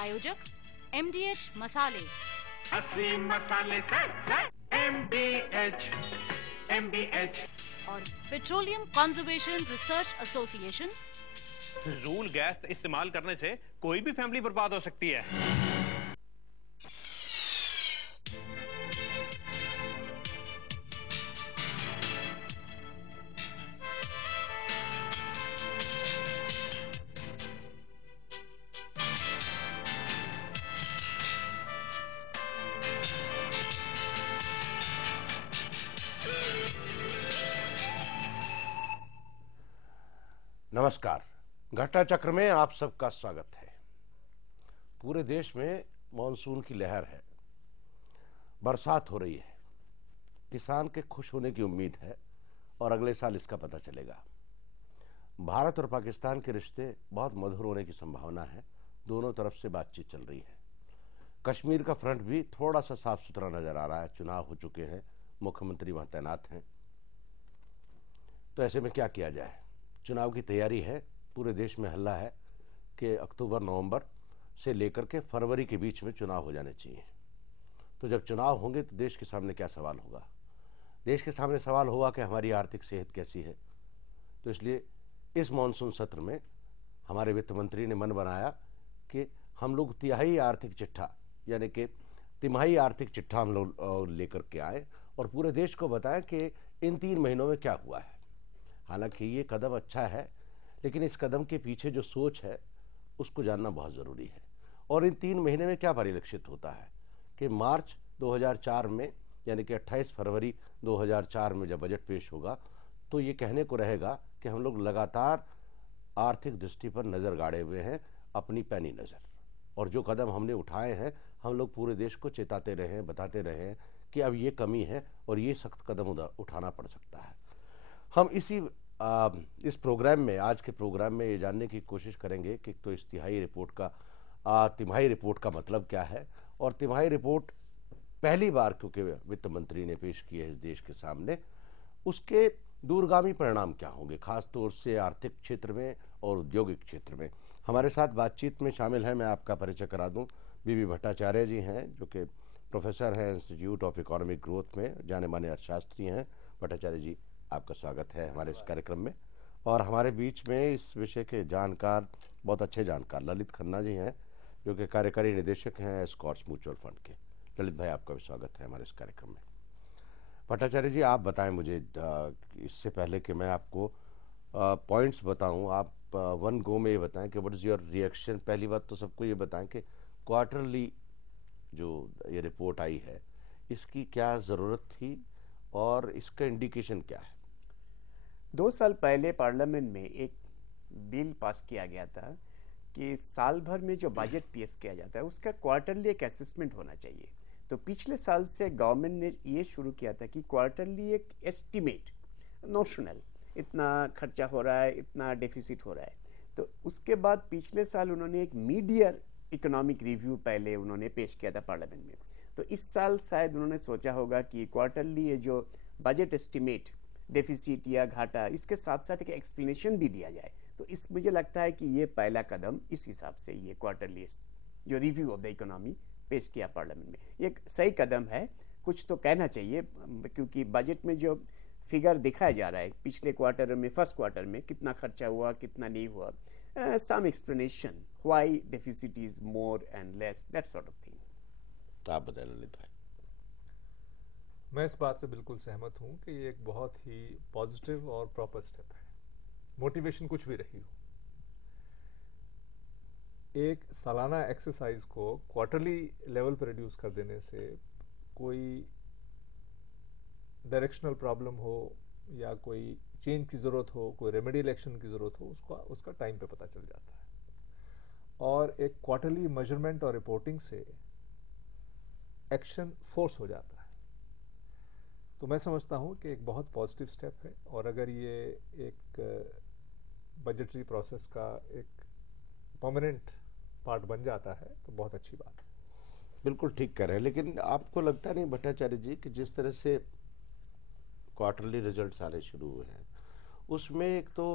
प्रायोजक MDH मसाले, असली मसाले से MDH और पेट्रोलियम कंजर्वेशन रिसर्च एसोसिएशन। फिजूल गैस इस्तेमाल करने से कोई भी फैमिली बर्बाद हो सकती है। नमस्कार, घटना चक्र में आप सबका स्वागत है। पूरे देश में मॉनसून की लहर है, बरसात हो रही है, किसान के खुश होने की उम्मीद है और अगले साल इसका पता चलेगा। भारत और पाकिस्तान के रिश्ते बहुत मधुर होने की संभावना है, दोनों तरफ से बातचीत चल रही है। कश्मीर का फ्रंट भी थोड़ा सा साफ सुथरा नजर आ रहा है, चुनाव हो चुके हैं, मुख्यमंत्री वहां तैनात हैं। तो ऐसे में क्या किया जाए? चुनाव की तैयारी है, पूरे देश में हल्ला है कि अक्टूबर नवंबर से लेकर के फरवरी के बीच में चुनाव हो जाने चाहिए। तो जब चुनाव होंगे तो देश के सामने क्या सवाल होगा? देश के सामने सवाल होगा कि हमारी आर्थिक सेहत कैसी है। तो इसलिए इस मानसून सत्र में हमारे वित्त मंत्री ने मन बनाया कि हम लोग तिहाई आर्थिक चिट्ठा यानी कि तिमाही आर्थिक चिट्ठा हम लोग लेकर के आए और पूरे देश को बताएं कि इन 3 महीनों में क्या हुआ है। हालांकि ये कदम अच्छा है, लेकिन इस कदम के पीछे जो सोच है उसको जानना बहुत ज़रूरी है। और इन 3 महीने में क्या परिलक्षित होता है कि मार्च 2004 में यानी कि 28 फरवरी 2004 में जब बजट पेश होगा तो ये कहने को रहेगा कि हम लोग लगातार आर्थिक दृष्टि पर नज़र गाड़े हुए हैं, अपनी पैनी नज़र। और जो कदम हमने उठाए हैं, हम लोग पूरे देश को चेताते रहे हैं, बताते रहे हैं कि अब ये कमी है और ये सख्त कदम उठाना पड़ सकता है। हम इस प्रोग्राम में, आज के प्रोग्राम में ये जानने की कोशिश करेंगे कि तो इस तिमाही रिपोर्ट का मतलब क्या है और तिमाही रिपोर्ट पहली बार क्योंकि वित्त मंत्री ने पेश की है इस देश के सामने, उसके दूरगामी परिणाम क्या होंगे, खास तौर से आर्थिक क्षेत्र में और औद्योगिक क्षेत्र में। हमारे साथ बातचीत में शामिल हैं, मैं आपका परिचय करा दूं, बीबी भट्टाचार्य जी हैं जो कि प्रोफेसर हैं इंस्टीट्यूट ऑफ इकोनॉमिक ग्रोथ में, जाने माने अर्थशास्त्री हैं। भट्टाचार्य जी, आपका स्वागत है हमारे इस कार्यक्रम में। और हमारे बीच में इस विषय के जानकार, बहुत अच्छे जानकार, ललित खन्ना जी हैं जो कि कार्यकारी निदेशक हैं स्कॉट्स म्यूचुअल फंड के। ललित भाई, आपका भी स्वागत है हमारे इस कार्यक्रम में। भट्टाचार्य जी, आप बताएं मुझे, इससे पहले कि मैं आपको पॉइंट्स बताऊं, आप वन गो में ये बताएं कि व्हाट इज योर रिएक्शन। पहली बात तो सबको ये बताएं कि क्वार्टरली जो ये रिपोर्ट आई है इसकी क्या ज़रूरत थी और इसका इंडिकेशन क्या है? 2 साल पहले पार्लियामेंट में एक बिल पास किया गया था कि साल भर में जो बजट पेश किया जाता है उसका क्वार्टरली एक असेसमेंट होना चाहिए। तो पिछले साल से गवर्नमेंट ने ये शुरू किया था कि क्वार्टरली एक एस्टिमेट, नोशनल, इतना खर्चा हो रहा है, इतना डेफिसिट हो रहा है। तो उसके बाद पिछले साल उन्होंने एक मीडियर इकोनॉमिक रिव्यू पहले उन्होंने पेश किया था पार्लियामेंट में। तो इस साल शायद उन्होंने सोचा होगा कि क्वार्टरली ये जो बजट एस्टिमेट, डेफिसिट या घाटा, इसके साथ साथ एक एक्सप्लेनेशन भी दिया जाए। तो मुझे लगता है कि ये पहला कदम इस हिसाब से ये क्वार्टरली जो रिव्यू ऑफ द इकोनॉमी पेश किया पार्लियामेंट में, ये एक सही कदम है। कुछ तो कहना चाहिए क्योंकि बजट में जो फिगर दिखाया जा रहा है पिछले क्वार्टर में, फर्स्ट क्वार्टर में कितना खर्चा हुआ, कितना नहीं हुआ, some explanation why deficit is more and less, that sort of thing. तो आप बताएं ललित भाई। मैं इस बात से बिल्कुल सहमत हूं कि ये एक बहुत ही पॉजिटिव और प्रॉपर स्टेप है, मोटिवेशन कुछ भी रही हो। एक सालाना एक्सरसाइज को क्वार्टरली लेवल पर रिड्यूस कर देने से कोई डायरेक्शनल प्रॉब्लम हो या कोई चेंज की जरूरत हो, कोई रेमेडियल एक्शन की जरूरत हो, उसका टाइम पे पता चल जाता है। और एक क्वार्टरली मेजरमेंट और रिपोर्टिंग से एक्शन फोर्स हो जाता है। तो मैं समझता हूं कि एक बहुत पॉजिटिव स्टेप है और अगर ये एक बजटरी प्रोसेस का एक परमानेंट पार्ट बन जाता है तो बहुत अच्छी बात है। बिल्कुल ठीक कह रहे हैं, लेकिन आपको लगता नहीं भट्टाचार्य जी कि जिस तरह से क्वार्टरली रिजल्ट्स आने शुरू हुए हैं उसमें एक तो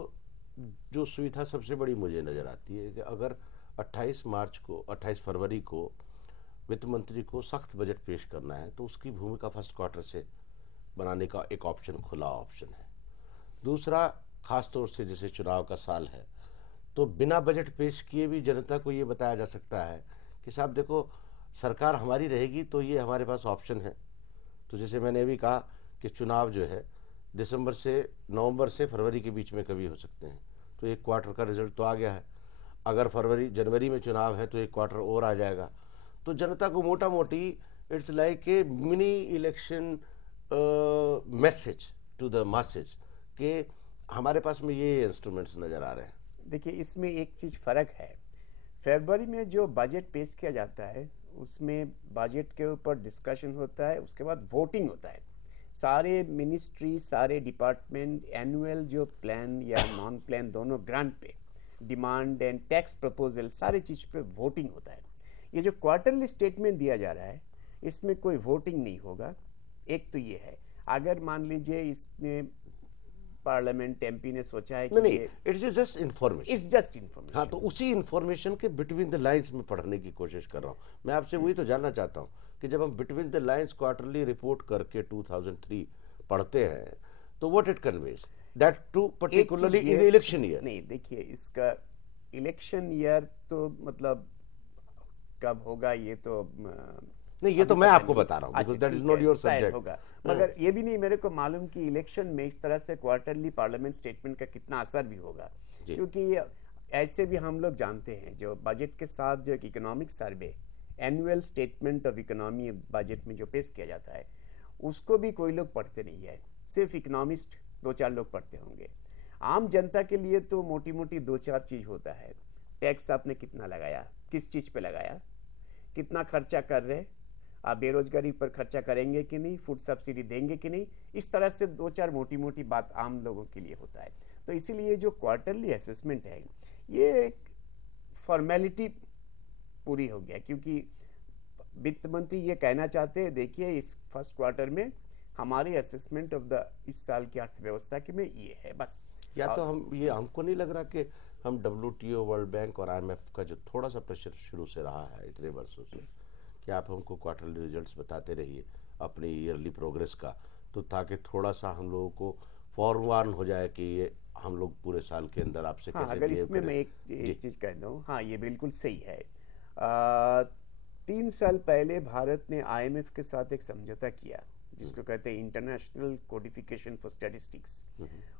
जो सुविधा सबसे बड़ी मुझे नज़र आती है कि अगर 28 फरवरी को वित्त मंत्री को सख्त बजट पेश करना है, तो उसकी भूमिका फर्स्ट क्वार्टर से बनाने का एक ऑप्शन, खुला ऑप्शन है। दूसरा, खास तौर से जैसे चुनाव का साल है, तो बिना बजट पेश किए भी जनता को ये बताया जा सकता है कि साहब देखो, सरकार हमारी रहेगी तो ये हमारे पास ऑप्शन है। तो जैसे मैंने भी कहा कि चुनाव जो है नवंबर से फरवरी के बीच में कभी हो सकते हैं, तो एक क्वार्टर का रिजल्ट तो आ गया है। अगर जनवरी में चुनाव है तो एक क्वार्टर और आ जाएगा। तो जनता को मोटा मोटी it's like a mini election message to the masses कि हमारे पास में ये इंस्ट्रूमेंट्स नजर आ रहे हैं। देखिए, इसमें एक चीज फर्क है। फरवरी में जो बजट पेश किया जाता है उसमें बजट के ऊपर डिस्कशन होता है, उसके बाद वोटिंग होता है। सारे मिनिस्ट्री, सारे डिपार्टमेंट एनुअल जो प्लान या नॉन प्लान दोनों ग्रांट पे, डिमांड एंड टैक्स प्रपोजल, सारे चीज पे वोटिंग होता है। ये जो क्वार्टरली स्टेटमेंट दिया जा रहा है इसमें कोई वोटिंग नहीं होगा। एक तो ये है, अगर मान लीजिए इसमें पार्लियामेंट एमपी ने सोचा है कि नहीं, it's just information, it's just information. हाँ, तो उसी इंफॉर्मेशन के बिटवीन द लाइंस में पढ़ने की कोशिश कर रहा हूँ। मैं आपसे वही तो जानना चाहता हूँ कि जब हम between the lines quarterly report करके 2003 पढ़ते हैं तो what it conveys that to particularly in the election year. नहीं, देखिए, इसका इलेक्शन ईयर तो मतलब कब होगा ये तो नहीं, ये तो मैं आपको बता रहा हूँ, because that is not your subject होगा। मगर ये भी नहीं मेरे को मालूम कि इलेक्शन में इस तरह से क्वार्टरली पार्लियामेंट स्टेटमेंट का कितना असर भी होगा, क्योंकि ऐसे भी हम लोग जानते हैं जो बजट के साथ जो एक economic survey, annual statement of economy budget में जो पेश किया जाता है, उसको भी कोई लोग पढ़ते नहीं है। सिर्फ इकोनॉमिस्ट 2-4 लोग पढ़ते होंगे। आम जनता के लिए तो मोटी मोटी 2-4 चीज होता है। टैक्स आपने कितना लगाया, किस चीज पे लगाया, कितना खर्चा कर रहे, आप बेरोजगारी पर खर्चा करेंगे कि नहीं, फूड सब्सिडी देंगे कि नहीं, इस तरह से 2-4 मोटी मोटी बात आम लोगों के लिए होता है। तो इसीलिए जो क्वार्टरली असेसमेंट है ये एक फॉर्मेलिटी पूरी हो गया, क्योंकि वित्त मंत्री ये कहना चाहते हैं, देखिए इस फर्स्ट क्वार्टर में हमारी असेसमेंट ऑफ द इस साल की अर्थव्यवस्था की में ये है, बस। या तो हमको नहीं लग रहा कि हम WTO, वर्ल्ड बैंक और IMF का जो थोड़ा सा प्रेशर शुरू से रहा है इतने वर्षों से कि आप हमको क्वार्टरली रिजल्ट्स बताते रहिए अपनी ईयरली प्रोग्रेस का, तो ताकि थोड़ा सा हम लोगों को फॉरवार्न हो जाए कि ये हम लोग पूरे साल के अंदर आपसे कैसे अगर इसमें मैं एक चीज कह दूं, हाँ, ये बिल्कुल सही है। 3 साल पहले भारत ने IMF के साथ एक समझौता किया जिसको कहते हैं इंटरनेशनल कोडिफिकेशन फॉर स्टैटिस्टिक्स।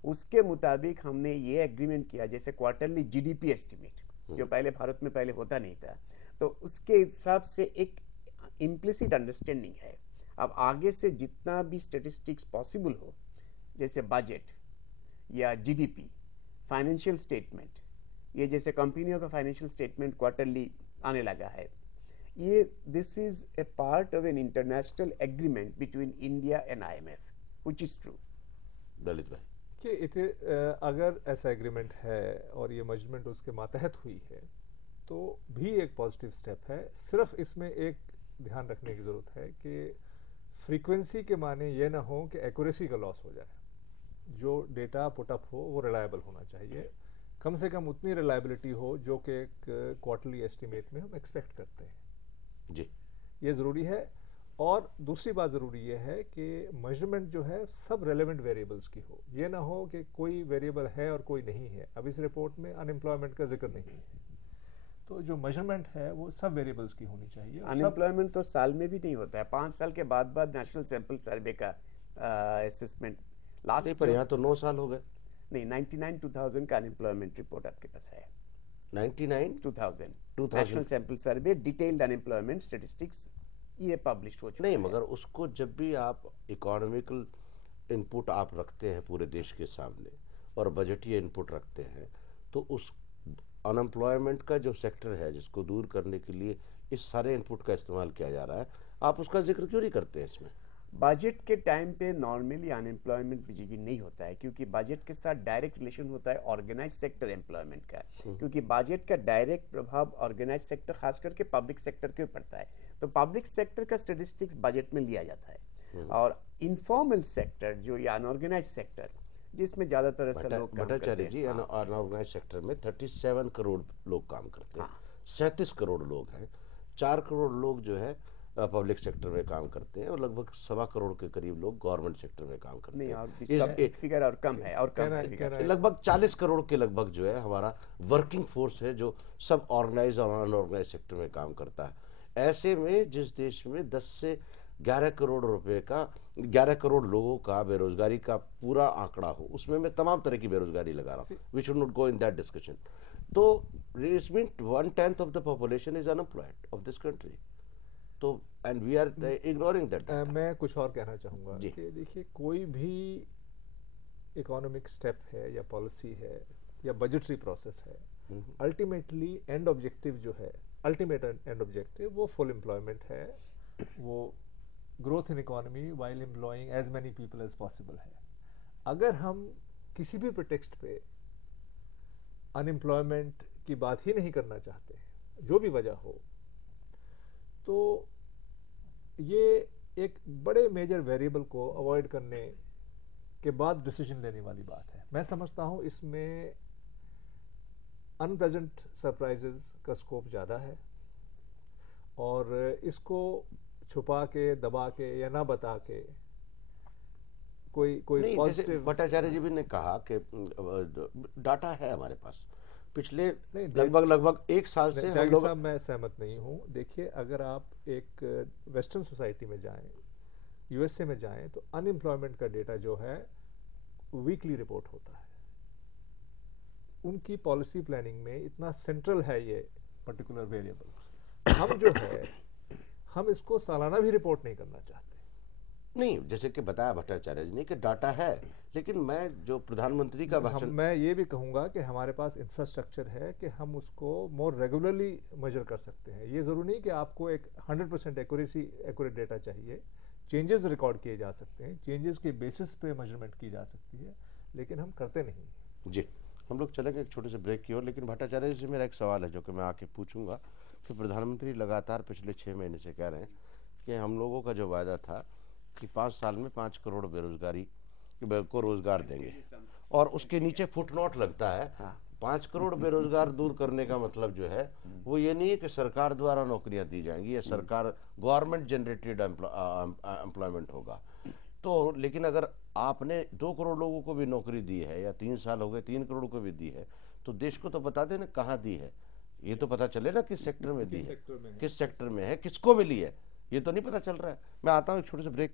उसके मुताबिक हमने ये एग्रीमेंट किया, जैसे क्वार्टरली GDP एस्टिमेट जो पहले भारत में पहले होता नहीं था, तो उसके हिसाब से एक इम्प्लिसिट अंडरस्टैंडिंग है। अब आगे से जितना भी स्टैटिस्टिक्स पॉसिबल हो, जैसे बजट या GDP, फाइनेंशियल स्टेटमेंट, ये जैसे कंपनियों का फाइनेंशियल स्टेटमेंट क्वार्टरली आने लगा है, ये this is a part of an international agreement between India and IMF, which is true. दलित भाई, कि अगर ऐसा एग्रीमेंट है और ये मेजरमेंट उसके मातहत हुई है तो भी एक पॉजिटिव स्टेप है। सिर्फ इसमें एक ध्यान रखने की जरूरत है कि फ्रीक्वेंसी के माने ये ना हो कि एक्यूरेसी का लॉस हो जाए। जो डेटा पुटअप हो वो रिलायबल होना चाहिए, कम से कम उतनी रिलायबिलिटी हो जो कि एक क्वार्टरली एस्टिमेट में हम एक्सपेक्ट करते हैं जी, ये ज़रूरी है। और दूसरी बात ज़रूरी ये है कि मेजरमेंट जो है सब रेलेवेंट वेरिएबल्स की हो, ये ना हो कि कोई वेरिएबल है और कोई नहीं है। अब इस रिपोर्ट में अनएम्प्लॉयमेंट का जिक्र नहीं है, तो जो मेजरमेंट है वो सब वेरिएबल्स की होनी चाहिए। अनएम्प्लॉयमेंट तो साल में भी नहीं होता है, 5 साल के बाद नेशनल सैंपल सर्वे का असेसमेंट लास्ट पर यहाँ तो 9 साल हो गए। नहीं, 99-2000 का अनएम्प्लॉयमेंट रिपोर्ट आपके पास है। 99-2000 national sample survey detailed unemployment statistics ये पब्लिश हो चुका नहीं, है। मगर उसको जब भी आप इकोनॉमिकल इनपुट आप रखते हैं पूरे देश के सामने और बजटीय इनपुट रखते हैं, तो उस अनएम्प्लॉयमेंट का जो सेक्टर है जिसको दूर करने के लिए इस सारे इनपुट का इस्तेमाल किया जा रहा है, आप उसका जिक्र क्यों नहीं करते हैं इसमें? बजट के टाइम पे नॉर्मली अनएम्प्लॉयमेंट भी नहीं होता है, क्योंकि बजट के साथ डायरेक्ट रिलेशन होता है ऑर्गेनाइज सेक्टर एम्प्लॉयमेंट का, क्योंकि बजट का डायरेक्ट प्रभाव ऑर्गेनाइज सेक्टर खास करके पब्लिक सेक्टर के पड़ता है। तो पब्लिक सेक्टर का स्टैटिस्टिक्स बजट में लिया जाता है, और इनफॉर्मल सेक्टर जो या अनऑर्गेनाइज सेक्टर जिसमें ज्यादातर ऐसे लोग काम करते हैं। भट्टाचार्य जी, अनऑर्गेनाइज सेक्टर में 37 करोड़ लोग काम करते हैं। 37 करोड़ लोग हैं। 4 करोड़ लोग जो है पब्लिक सेक्टर में काम करते हैं और लगभग 1.25 करोड़ के करीब लोग गवर्नमेंट सेक्टर में काम करते नहीं, हैं। और भी सब फिगर और कम है, और कम है फिगर। लगभग 40 करोड़ के लगभग जो है हमारा वर्किंग फोर्स है, जो सब ऑर्गेनाइज और अनऑर्गेनाइज सेक्टर में काम करता है। ऐसे में जिस देश में 10 से 11 करोड़ रुपए का 11 करोड़ लोगों का बेरोजगारी का पूरा आंकड़ा हो, उसमें मैं तमाम तरह की बेरोजगारी लगा रहा हूँ, we should not go in that discussion. तो it mean 1/10 of the population is unemployed of this country. तो and we are ignoring that. मैं कुछ और कहना चाहूँगा कि देखिए, कोई भी इकोनॉमिक स्टेप है या पॉलिसी है या बजटरी प्रोसेस है, अल्टीमेटली एंड ऑब्जेक्टिव जो है, अल्टीमेट एंड ऑब्जेक्टिव वो फुल एम्प्लॉयमेंट है, वो growth in economy while employing as many people as possible है। अगर हम किसी भी प्रिटेक्स्ट पे अनएम्प्लॉयमेंट की बात ही नहीं करना चाहते, जो भी वजह हो, तो ये एक बड़े मेजर वेरिएबल को अवॉइड करने के बाद डिसीजन लेने वाली बात है। मैं समझता हूं इसमें अनप्लेजेंट सरप्राइजेस का स्कोप ज़्यादा है, और इसको छुपा के, दबा के या ना बता के कोई पॉजिटिव। भट्टाचार्य जी भी ने कहा कि डाटा है हमारे पास पिछले लगभग 1 साल से हम लोग। मैं सहमत नहीं हूं। देखिए, अगर आप एक वेस्टर्न सोसाइटी में जाएं, यूएसए में जाएं, तो अनएम्प्लॉयमेंट का डेटा जो है वीकली रिपोर्ट होता है। उनकी पॉलिसी प्लानिंग में इतना सेंट्रल है ये पर्टिकुलर वेरिएबल। हम जो है, हम इसको सालाना भी रिपोर्ट नहीं करना चाहते। नहीं, जैसे कि बताया भट्टाचार्य जी ने कि डाटा है, लेकिन मैं जो प्रधानमंत्री का भाषण, मैं ये भी कहूंगा कि हमारे पास इंफ्रास्ट्रक्चर है कि हम उसको मोर रेगुलरली मेजर कर सकते हैं। ये जरूरी नहीं कि आपको एक 100% एक्यूरेट डेटा चाहिए। चेंजेस रिकॉर्ड किए जा सकते हैं, चेंजेस के बेसिस पे मेजरमेंट की जा सकती है, लेकिन हम करते नहीं। जी, हम लोग चलेंगे एक छोटे से ब्रेक की ओर, लेकिन भट्टाचार्य जी से मेरा एक सवाल है जो कि मैं आके पूछूंगा कि प्रधानमंत्री लगातार पिछले 6 महीने से कह रहे हैं कि हम लोगों का जो वायदा था कि 5 साल में 5 करोड़ बेरोजगारी को रोजगार देंगे, और उसके नीचे फुटनोट लगता है 5 करोड़ बेरोजगार दूर करने का मतलब जो है वो ये नहीं है कि सरकार द्वारा नौकरियां दी जाएंगी, या सरकार गवर्नमेंट जनरेटेड एम्प्लॉयमेंट होगा। तो लेकिन अगर आपने 2 करोड़ लोगों को भी नौकरी दी है, या 3 साल हो गए 3 करोड़ को भी दी है, तो देश को तो बता देना कहाँ दी है, ये तो पता चले ना किस सेक्टर में दी है, किस सेक्टर में है, किसको मिली है, ये तो नहीं पता चल रहा है। मैं आता हूँ एक छोटे से ब्रेक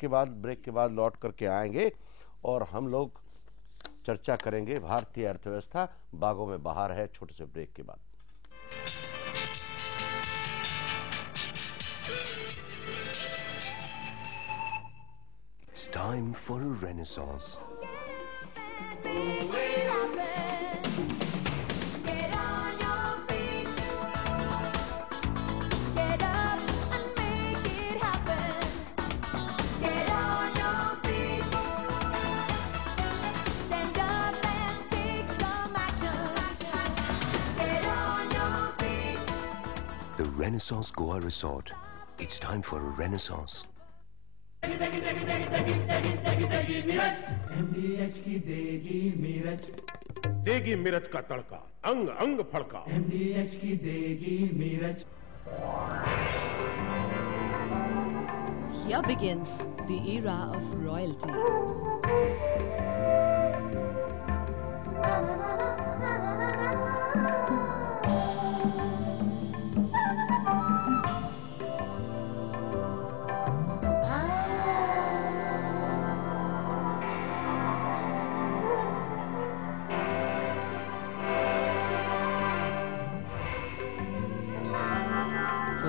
के बाद लौट करके आएंगे और हम लोग चर्चा करेंगे भारतीय अर्थव्यवस्था बागों में बाहर है, छोटे से ब्रेक के बाद। It's time for a renaissance. The Renaissance Goa Resort. It's time for a renaissance. MDH की देगी मिर्च का तड़का, अंग अंग फड़का। MDH की देगी मिर्च। Here begins the era of royalty.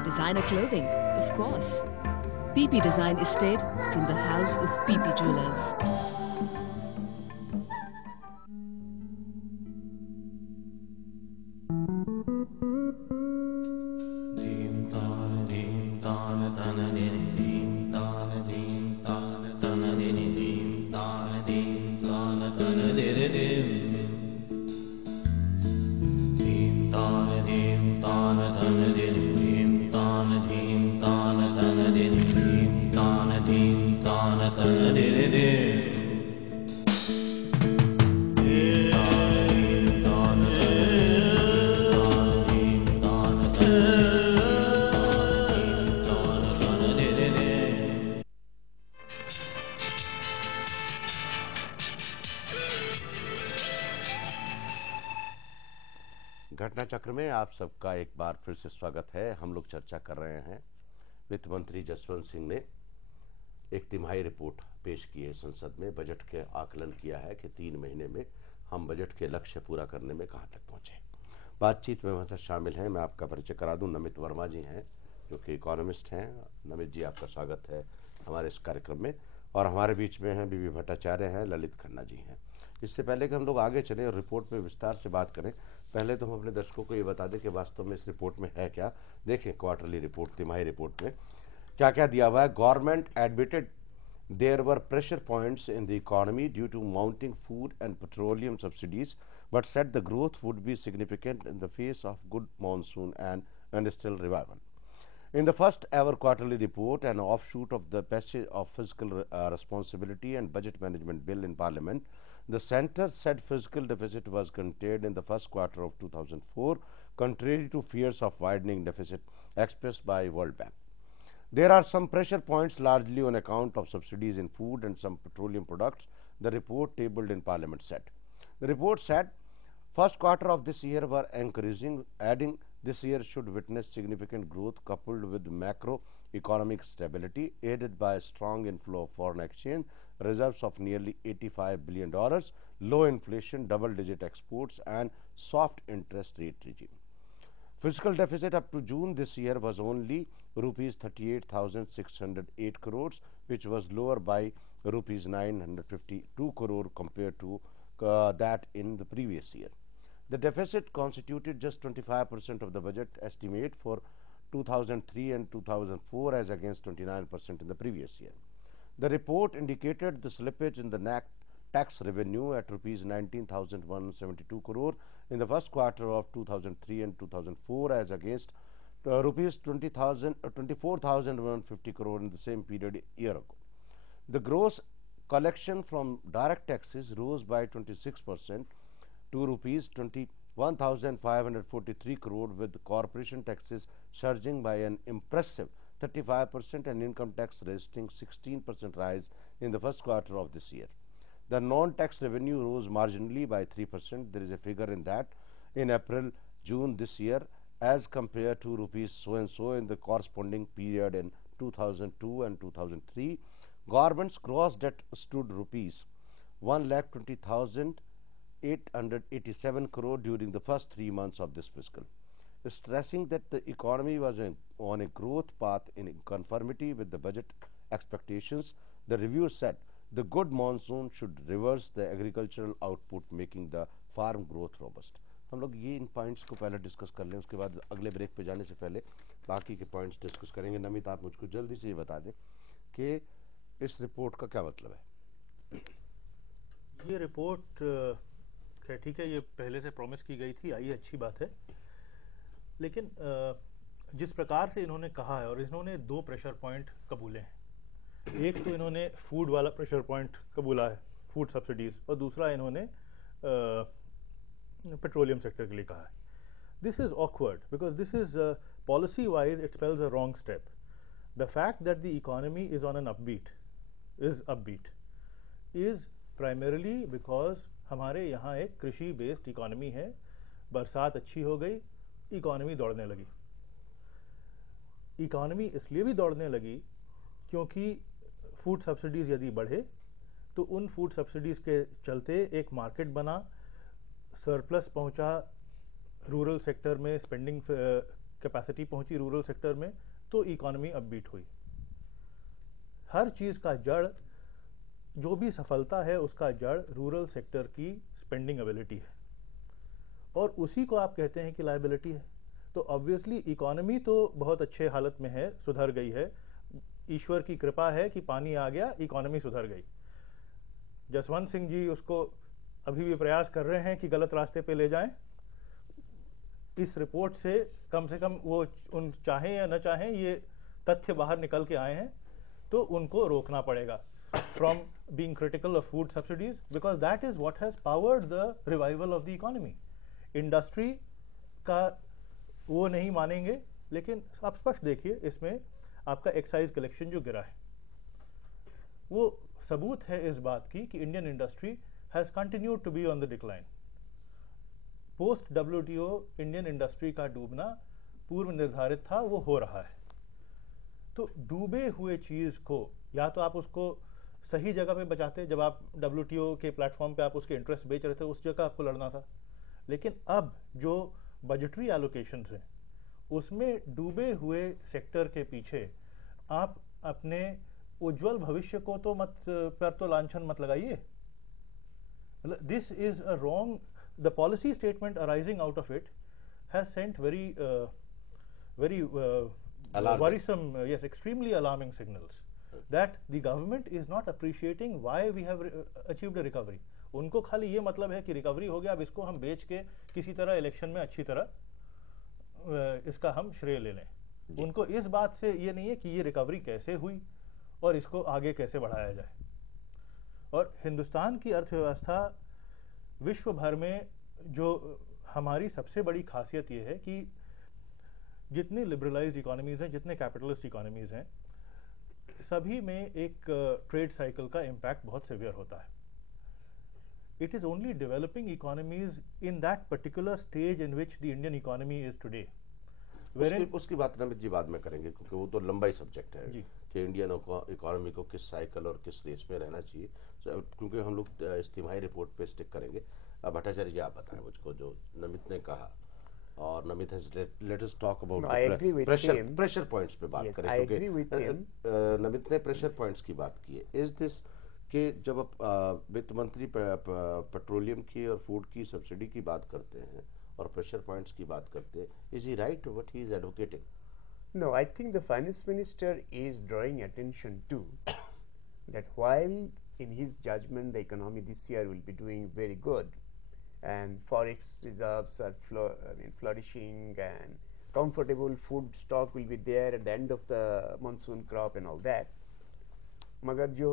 Designer clothing, of course. PP Design Estate from the house of PP Jewelers. घटना चक्र में आप सबका एक बार फिर से स्वागत है। हम लोग चर्चा कर रहे हैं, वित्त मंत्री जसवंत सिंह ने एक तिमाही रिपोर्ट पेश की है संसद में। बजट के आकलन किया है कि 3 महीने में हम बजट के लक्ष्य पूरा करने में कहां तक पहुंचे। बातचीत में हमारे साथ शामिल हैं, मैं आपका परिचय करा दूं, नमित वर्मा जी हैं जो कि इकोनॉमिस्ट हैं। नमित जी, आपका स्वागत है हमारे इस कार्यक्रम में। और हमारे बीच में हैं बीबी भट्टाचार्य हैं, ललित खन्ना जी हैं। इससे पहले कि हम लोग आगे चलें और रिपोर्ट में विस्तार से बात करें, पहले तो हम अपने दर्शकों को ये बता दें कि वास्तव में इस रिपोर्ट में है क्या। देखें क्वार्टरली रिपोर्ट, तिमाही रिपोर्ट में क्या क्या दिया हुआ है। Government admitted there were pressure points in the economy due to mounting food and petroleum subsidies, but said the growth would be significant in the face of good monsoon and industrial revival. In the first ever quarterly report, an offshoot of the passage of Fiscal Responsibility and Budget Management Bill in Parliament, the Centre said fiscal deficit was contained in the first quarter of 2004, contrary to fears of widening deficit expressed by World Bank. There are some pressure points largely on account of subsidies in food and some petroleum products, the report tabled in Parliament said. The report said first quarter of this year were encouraging, adding this year should witness significant growth coupled with macroeconomic stability aided by a strong inflow of foreign exchange reserves of nearly $85 billion, low inflation, double-digit exports and soft interest rate regime. Fiscal deficit up to June this year was only rupees 38,608 crores, which was lower by rupees 952 crore compared to that in the previous year. The deficit constituted just 25% of the budget estimate for 2003 and 2004 as against 29% in the previous year. The report indicated the slippage in the tax revenue at rupees 19,172 crore in the first quarter of 2003 and 2004 as against rupees 24,150 crore in the same period a year ago. The gross collection from direct taxes rose by 26% to rupees 21,543 crore, with corporation taxes surging by an impressive 35% and income tax registering 16% rise in the first quarter of this year. The non-tax revenue rose marginally by 3%. There is a figure in that in April-June this year as compared to rupees so and so in the corresponding period in 2002 and 2003. Government's gross debt stood rupees 1,20,887 crore during the first 3 months of this fiscal. Stressing that the economy was on a growth path in conformity with the budget expectations, the review said the good monsoon should reverse the agricultural output, making the farm growth robust. हम लोग ये इन points को पहले discuss कर लें, उसके बाद अगले ब्रेक पे जाने से पहले बाकी के पॉइंट्स डिस्कस करेंगे। नमित, आप मुझको जल्दी से ये बता दें कि इस रिपोर्ट का क्या मतलब है। ये रिपोर्ट ठीक है, ये पहले से प्रॉमिस की गई थी, आई अच्छी बात है, लेकिन जिस प्रकार से इन्होंने कहा है, और इन्होंने 2 प्रेशर पॉइंट कबूले हैं। एक तो इन्होंने फूड वाला प्रेशर पॉइंट कबूला है, फूड सब्सिडीज, और दूसरा इन्होंने पेट्रोलियम सेक्टर के लिए कहा है। This is awkward because this is policy wise it spells a wrong step. The fact that the economy is on an upbeat is primarily because हमारे यहाँ एक कृषि बेस्ड इकोनॉमी है। बरसात अच्छी हो गई, इकोनॉमी दौड़ने लगी। इकोनॉमी इसलिए भी दौड़ने लगी क्योंकि फूड सब्सिडीज यदि बढ़े तो उन फूड सब्सिडीज के चलते एक मार्केट बना, सरप्लस पहुंचा रूरल सेक्टर में, स्पेंडिंग कैपेसिटी पहुंची रूरल सेक्टर में, तो इकोनॉमी अपबीट हुई। हर चीज का जड़, जो भी सफलता है उसका जड़ रूरल सेक्टर की स्पेंडिंग एबिलिटी है, और उसी को आप कहते हैं कि लायबिलिटी है। तो ऑब्वियसली इकोनॉमी तो बहुत अच्छे हालत में है, सुधर गई है, ईश्वर की कृपा है कि पानी आ गया, इकोनॉमी सुधर गई। जसवंत सिंह जी उसको अभी भी प्रयास कर रहे हैं कि गलत रास्ते पे ले जाएं। इस रिपोर्ट से कम वो उन चाहें या न चाहें ये तथ्य बाहर निकल के आए हैं, तो उनको रोकना पड़ेगा from being critical of food subsidies, because that is what has powered the revival of the economy. Industry का वो नहीं मानेंगे, लेकिन आप स्पष्ट देखिए इसमें आपका एक्साइज कलेक्शन जो गिरा है वो सबूत है इस बात की कि Indian industry has continued to be on the decline. Post WTO Indian industry का डूबना पूर्व निर्धारित था, वो हो रहा है। तो डूबे हुए चीज को या तो आप उसको सही जगह पे बचाते, जब आप WTO के प्लेटफॉर्म पे आप उसके इंटरेस्ट बेच रहे थे, उस जगह आपको लड़ना था। लेकिन अब जो बजटरी एलोकेशंस हैं उसमें डूबे हुए सेक्टर के पीछे आप अपने उज्जवल भविष्य को तो मत पर तो लांछन मत लगाइए। This is a wrong, the policy statement arising out of it has sent very worrisome, yes, extremely alarming signals that the government is not appreciating why we have achieved a recovery. उनको खाली ये मतलब है कि recovery हो गया, अब इसको हम बेच के किसी तरह इलेक्शन में अच्छी तरह इसका हम श्रेय ले लें। उनको इस बात से ये नहीं है कि ये रिकवरी कैसे हुई और इसको आगे कैसे बढ़ाया जाए। और हिंदुस्तान की अर्थव्यवस्था विश्व भर में जो हमारी सबसे बड़ी खासियत ये है कि जितनी लिबरलाइज्ड इकोनॉमीज हैं, जितने कैपिटलिस्ट इकोनॉमीज हैं, सभी में एक ट्रेड साइकिल का इम्पैक्ट बहुत सीवियर होता है। It is only developing economies in that particular stage in which the Indian economy is today. उसकी बात नमित जी बाद में करेंगे, क्योंकि वो तो लंबा ही सब्जेक्ट है कि इंडियन इकोनॉमी को किस साइकिल और किस रेस में रहना चाहिए, क्योंकि हम लोग इस तिमाही रिपोर्ट पे स्टिक करेंगे। भट्टाचार्य जी आप बताएं मुझको जो नमित ने कहा, और Namit let us talk about pressure points पे बात करें, क्योंकि नमित ने प्रेशर पॉइंट्स की बात की है। इज दिस कि जब वित्त मंत्री पेट्रोलियम की और फूड की सब्सिडी की बात करते हैं और प्रेशर पॉइंट्स की बात करते हैं, is he right what he is advocating? No, I think the finance minister is drawing attention to that while in his judgment the economy this year will be doing very good and forex reserves are flourishing and comfortable food stock will be there at the end of the monsoon crop and all that, मगर जो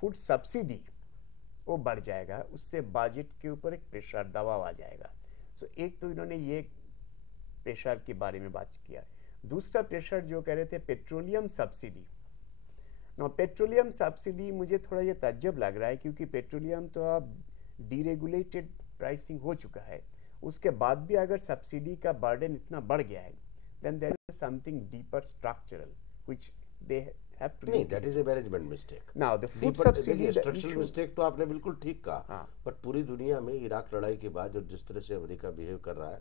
food subsidy वो बढ़ जाएगा, उससे budget के ऊपर एक pressure दबाव आ जाएगा। सो एक तो इन्होंने ये प्रेशर के बारे में बात किया। दूसरा प्रेशर जो कह रहे थे पेट्रोलियम सब्सिडी, पेट्रोलियम सब्सिडी मुझे थोड़ा ये ताज्जुब लग रहा है, क्योंकि पेट्रोलियम तो अब डीरेगुलेटेड प्राइसिंग हो चुका है, उसके बाद भी अगर सब्सिडी का बर्डन इतना बढ़ गया है, then there is something deeper structural which they have to नहीं, that is a management mistake. Now the food subsidy, the structural mistake तो आपने बिल्कुल ठीक कहा, बट पूरी दुनिया में इराक लड़ाई के बाद जो जिस तरह से अमेरिका बिहेव कर रहा है,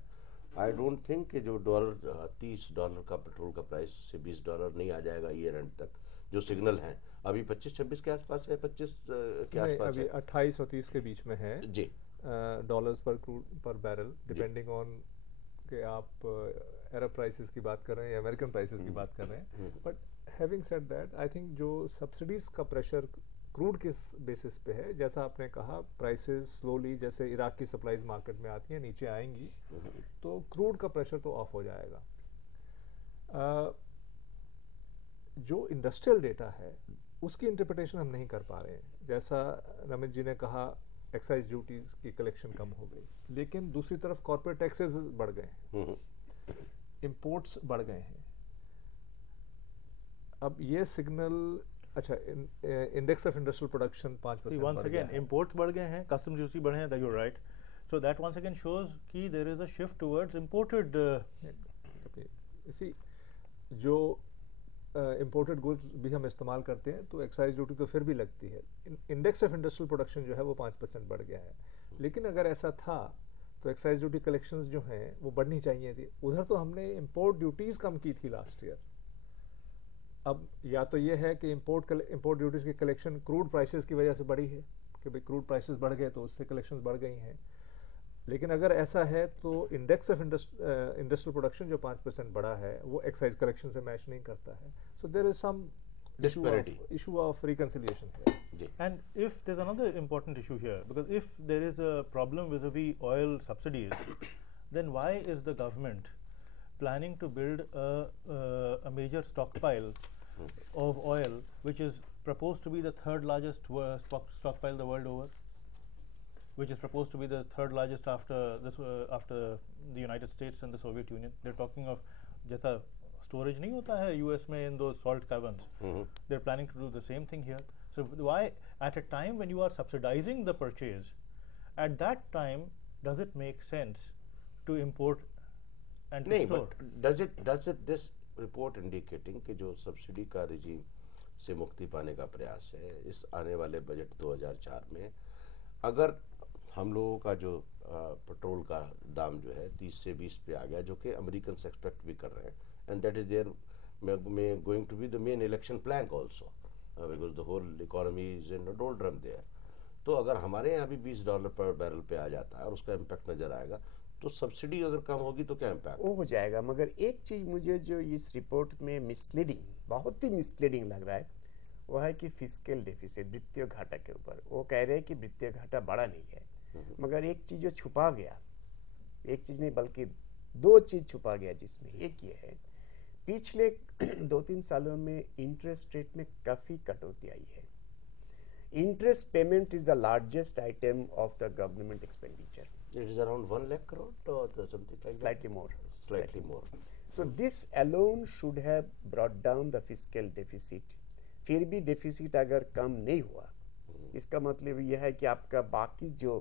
आई डोंट थिंक कि जो $30 का पेट्रोल का प्राइस से $20 नहीं आ जाएगा ईयर एंड तक, जो सिग्नल है अभी 25-26 के आसपास है, 25 के आसपास अभी 28 और 30 के बीच में है जी dollars per barrel, depending on कि आप अरब प्राइसेस की बात कर रहे हैं या अमेरिकन प्राइसेस की बात कर रहे हैं। But having said that, I think जो सब्सिडीज का प्रेशर क्रूड के बेसिस पे है, जैसा आपने कहा प्राइसेस स्लोली जैसे इराक की सप्लाईज मार्केट में आती हैं नीचे आएंगी, तो क्रूड का प्रेशर तो ऑफ हो जाएगा। जो इंडस्ट्रियल डेटा है उसकी इंटरप्रिटेशन हम नहीं कर पा रहे हैं। जैसा नमित जी ने कहा, एक्साइज ड्यूटीज की कलेक्शन कम हो गई, लेकिन दूसरी तरफ कॉर्पोरेट टैक्सेस बढ़ गए हैं, इंपोर्ट्स बढ़ गए हैं। अब ये सिग्नल, अच्छा index of industrial production 5% once again imports बढ़ गए हैं, customs duty बढ़े हैं, that you're right. So that once again shows कि there is a shift towards imported इसी जो इंपोर्टेड गुड्स भी हम इस्तेमाल करते हैं तो एक्साइज ड्यूटी तो फिर भी लगती है। इंडेक्स ऑफ इंडस्ट्रियल प्रोडक्शन जो है वो 5% बढ़ गया है, लेकिन अगर ऐसा था तो एक्साइज ड्यूटी कलेक्शंस जो हैं वो बढ़नी चाहिए थी। उधर तो हमने इंपोर्ट ड्यूटीज कम की थी लास्ट ईयर। अब या तो ये है कि इंपोर्ट ड्यूटीज की कलेक्शन क्रूड प्राइसेस की वजह से बढ़ी है कि भाई क्रूड प्राइसेस बढ़ गए तो उससे कलेक्शंस बढ़ गई हैं, लेकिन अगर ऐसा है तो इंडेक्स ऑफ इंडस्ट्रियल प्रोडक्शन जो 5% बढ़ा है वो एक्साइज कलेक्शन से मैच नहीं करता है। So there is some issue of reconciliation here. And if there's another important issue here, because if there is a problem vis-a-vis oil subsidies, then why is the government planning to build a major stockpile of oil, which is proposed to be the third largest stockpile the world over, which is proposed to be the third largest after the United States and the Soviet Union? They're talking of जैसा storage नहीं होता है US में in those salt caverns. They're planning to do the same thing here. So why at a time when you are subsidizing the purchase, at that time does it make sense to import and to नहीं, store? but does it this report indicating कि जो subsidy का regime से मुक्ति पाने का प्रयास है इस आने वाले बजट 2004 में, अगर हम लोगों का जो पेट्रोल का दाम जो है 30 से 20 पे आ गया, जो कि अमेरिकन एक्सपेक्ट भी कर रहे हैं, and that is there going to be the main election plank also, because the whole economy is in doldrum there. तो अगर हमारे यहाँ भी $20 पर बैरल पे आ जाता है और उसका इम्पैक्ट नजर आएगा, तो सब्सिडी अगर कम होगी तो क्या इम्पैक्ट वो हो जाएगा। मगर एक चीज मुझे जो इस रिपोर्ट में मिसलीडिंग, बहुत ही मिसलीडिंग लग रहा है, वो है कि फिस्कल डेफिसिट, वित्तीय घाटा के ऊपर वो कह रहे हैं कि वित्तीय घाटा बड़ा नहीं है, मगर एक चीज जो छुपा गया, एक चीज नहीं बल्कि दो चीज छुपा गया, जिसमें एक ये है पिछले 2-3 सालों में इंटरेस्ट रेट में काफी कटौती आई है। Interest payment is the largest item of the government expenditure. It is around 1 lakh crore और something like slightly more. So this alone should have brought down the fiscal deficit. फिर भी डेफिसिट अगर कम नहीं हुआ, इसका मतलब यह है कि आपका बाकी जो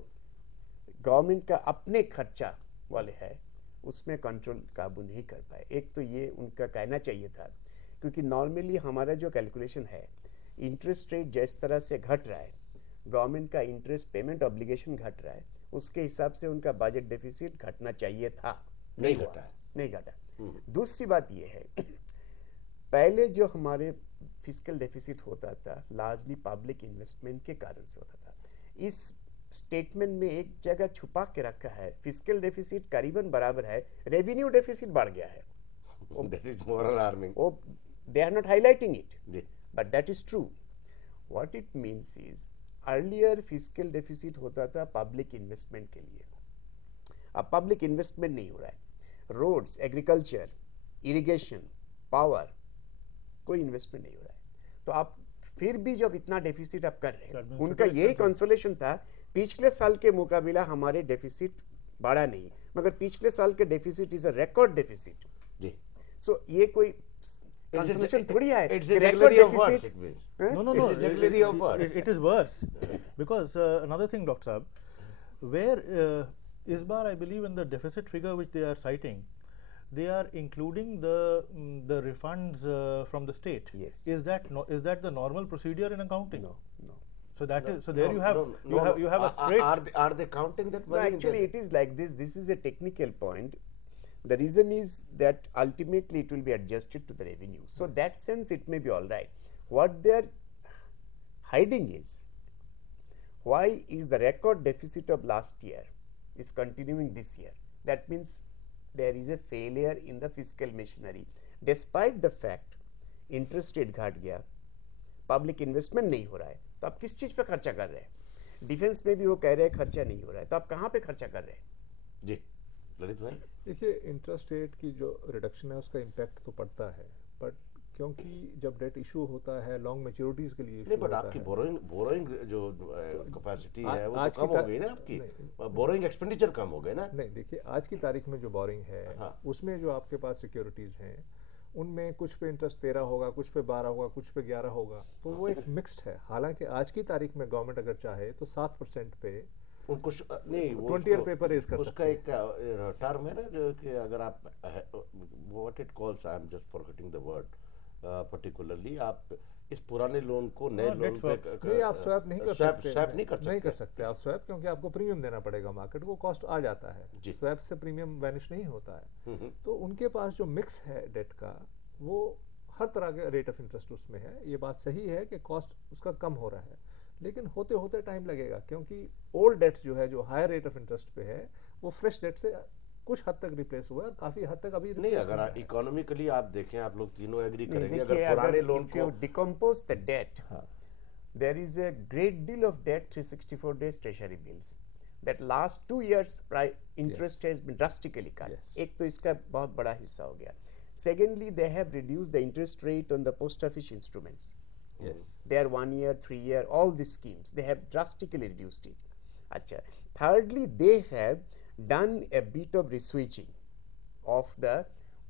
गवर्नमेंट का अपने खर्चा वाले है उसमें कंट्रोल काबू नहीं कर पाए। एक तो ये उनका कहना चाहिए था, क्योंकि नॉर्मली हमारा जो कैलकुलेशन है, इंटरेस्ट रेट जिस तरह से घट रहा है, गवर्नमेंट का इंटरेस्ट पेमेंट ऑब्लिगेशन घट रहा है, उसके हिसाब से उनका बजट डेफिसिट घटना चाहिए था, नहीं घटा। दूसरी बात ये है, पहले जो हमारे फिस्कल डेफिसिट होता था लार्जली पब्लिक इन्वेस्टमेंट के कारण से होता था। इस स्टेटमेंट में एक जगह छुपा के रखा है, फिस्कल डेफिसिट करीबन बराबर है, रेवेन्यू डेफिसिट बढ़ गया है। That is more alarming. They are not highlighting it, but that is true. What it means is, earlier fiscal deficit होता था पब्लिक इन्वेस्टमेंट के लिए, अब पब्लिक इन्वेस्टमेंट नहीं हो रहा है। रोड्स, एग्रीकल्चर, इरिगेशन, पावर, कोई इन्वेस्टमेंट नहीं हो रहा है। तो आप फिर भी जब इतना डेफिसिट आप कर रहे हैं, उनका यही कंसोलेशन था, पिछले साल के मुकाबला हमारे डेफिसिट बढ़ा नहीं, मगर पिछले साल के deficit is a record deficit. So ये कोई कंसोलेशन थोड़ी है, record deficit. No, it is worse because another thing, Dr. Saab, where इस बार I believe in the deficit figure which they are citing, they are including the refunds from the state. Yes. Is that the normal procedure in accounting? No. So that is, so there you have a straight. Are they counting that No, money? actually it is like this. This is a technical point. The reason is that ultimately it will be adjusted to the revenue. So that sense it may be all right. What they are hiding is, why is the record deficit of last year is continuing this year? That means there is a failure in the fiscal machinery. Despite the fact interest rate घट गया, public investment नहीं हो रहा है, तो आप किस चीज पे खर्चा कर रहे हैं? डिफेंस में भी वो कह रहे हैं खर्चा नहीं हो रहा है, तो आप कहाँ पे खर्चा कर रहे हैं? जी ललित भाई, देखिए इंटरेस्ट रेट की जो रिडक्शन है उसका इम्पैक्ट तो पड़ता है, बट क्योंकि जब डेट इशू होता है लॉन्ग मैच्योरिटीज के लिए नहीं, बट आपकी बोरोइंग जो कैपेसिटी है वो तो कम हो गई ना, आपकी बोरोइंग एक्सपेंडिचर कम हो गए ना। नहीं, देखिए आज की तारीख में जो बोरिंग है, उसमें जो आपके पास सिक्योरिटीज हैं, उनमें कुछ पे इंटरेस्ट 13 होगा, कुछ पे 12 होगा, कुछ पे 11 होगा, तो वो एक मिक्स्ड है। हालांकि आज की तारीख में गवर्नमेंट अगर चाहे तो 7% पे उनको नहीं, 20 ईयर पेपर रेज कर उसका एक टर्म है ना, जो कि अगर आप what it calls, I am just forgetting the word particularly, आप इस पुराने लोन को नए लोन पे नहीं, आप स्वैप नहीं कर सकते, स्वैप नहीं कर सकते आप स्वैप, क्योंकि आपको प्रीमियम देना पड़ेगा, मार्केट को कॉस्ट आ जाता है, स्वैप से प्रीमियम वैनिश नहीं होता है। तो उनके पास जो मिक्स है डेट का, वो हर तरह के रेट ऑफ इंटरेस्ट उसमें है। ये बात सही है कि कॉस्ट उसका कम हो रहा है, लेकिन होते होते टाइम लगेगा, क्योंकि ओल्ड डेट जो है, जो हायर रेट ऑफ इंटरेस्ट पे है, वो फ्रेश डेट से कुछ हद तक रिप्लेस हुआ है, काफी हद तक अभी नहीं। अगर इकोनॉमिकली आप देखें, आप लोग तीनों एग्री करेंगे, अगर पुराने लोन को decompose the debt, there is a great deal of debt 364 days treasury bills that last 2 years interest has been drastically cut. एक तो इसका बहुत बड़ा हिस्सा हो गया। Secondly, they have reduced the interest rate on the post office instruments. Yes. They are 1 year, 3 year, all these schemes. They have drastically reduced it. Achha. Thirdly, they have done a bit of reswitching of the